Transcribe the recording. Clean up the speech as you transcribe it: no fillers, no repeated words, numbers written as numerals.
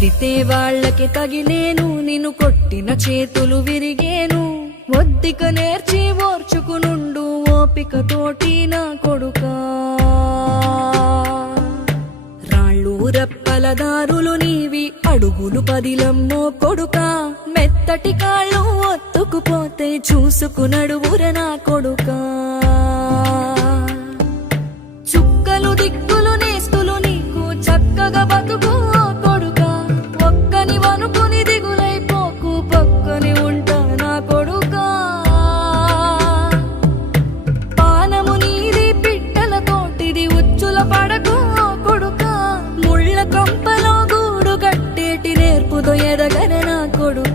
తిడితే వాళ్ళకి తగిలేను, నిన్ను కొట్టిన చేతులు విరిగేను. ఒద్దిక నేర్చి ఓర్చుకునుండు ఓపిక తోటి నా కొడుకా. రాళ్ళు రెప్పల దారులు నీవి, అడుగులు పదిలమ్మో కొడుకా. మెత్తటి కాళ్ళు ఒత్తుకుపోతే చూసుకునడువుర నా కొడుకా. చుక్కలు దిక్కులు నేస్తులు నీకు చక్కగా బతుకు కొడుకా. ఒక్కని వనుకుని దిగులైపోకు, పక్కని ఉంటా నా కొడుకా. పానము నీది పిట్టల తోటిది, ఉచ్చుల పడకు కొడుకా. ముళ్ళ కంపలో గూడు కట్టేటి నేర్పుతో ఎదగన నా కొడుకా.